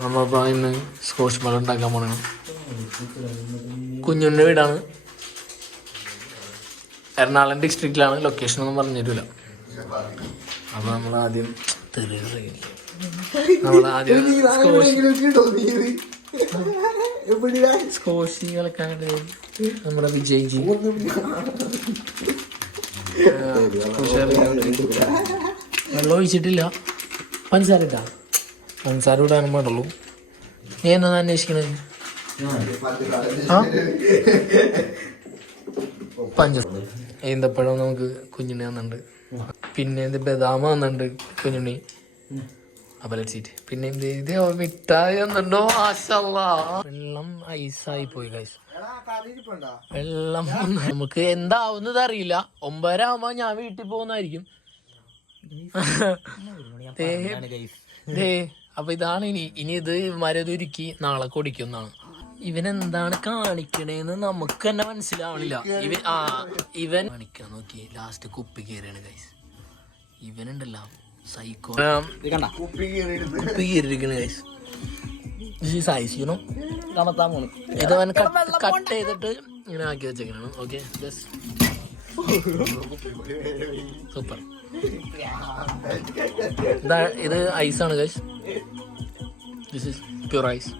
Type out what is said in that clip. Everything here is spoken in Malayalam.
നമ്മളിപ്പോൾ ഇന്ന് സ്കോച്ച് മല ഉണ്ടാക്കാൻ പോകണം. കുഞ്ഞുണ്ണിൻ്റെ വീടാണ്. എറണാകുളം ഡിസ്ട്രിക്റ്റിലാണ്. ലൊക്കേഷൻ ഒന്നും പറഞ്ഞു തരില്ല. അപ്പോൾ നമ്മളാദ്യം സ്കോഷി കളിക്കാനായിട്ട് നമ്മുടെ വിജയ്ജി വെള്ളം ഒഴിച്ചിട്ടില്ല. പഞ്ചസാര ഇട്ടാ പഞ്ചസാര ഇടാനും പാടുള്ളൂ. നീ എന്താ അന്വേഷിക്കണത്? പഞ്ചസാര ഈന്തപ്പഴം നമുക്ക് കുഞ്ഞുണ്ണി വന്നിട്ടുണ്ട്. പിന്നെ ഇത് ബദാമ വന്നിട്ടുണ്ട് കുഞ്ഞുണ്ണി. അപ്പൊ ലെറ്റ്സ്. പിന്നെ ഇത് മിഠായി വന്നിട്ടുണ്ടോ? മാഷല്ലാ. വെള്ളം ഐസായി പോയി ഗൈസ്. വെള്ളം നമുക്ക് എന്താവുന്നത് അറിയില്ല. 9:30 ആവുമ്പോ ഞാൻ വീട്ടിൽ പോകുന്നതായിരിക്കും. അപ്പൊ ഇതാണ് ഇനി ഇത് മരതൊരുക്കി നാളെ കൊടിക്കുന്നതാണ്. ഇവനെന്താണ് കാണിക്കണേന്ന് നമുക്ക് തന്നെ മനസ്സിലാവണില്ല. ഇവൻ കാണിക്കാൻ നോക്കി ലാസ്റ്റ് കുപ്പി കയറിയാണ് ഗൈസ്. ഇവനുണ്ടല്ലോ സൈക്കോ കുപ്പി കയറിയിരിക്കണ ഗൈസ്. ഇത് അവൻ കട്ട് ചെയ്തിട്ട് ഇങ്ങനെ ആക്കി വെച്ചേക്കാണ്. Okay super. ഇത് ഐസാണ് guys. This is pure ice.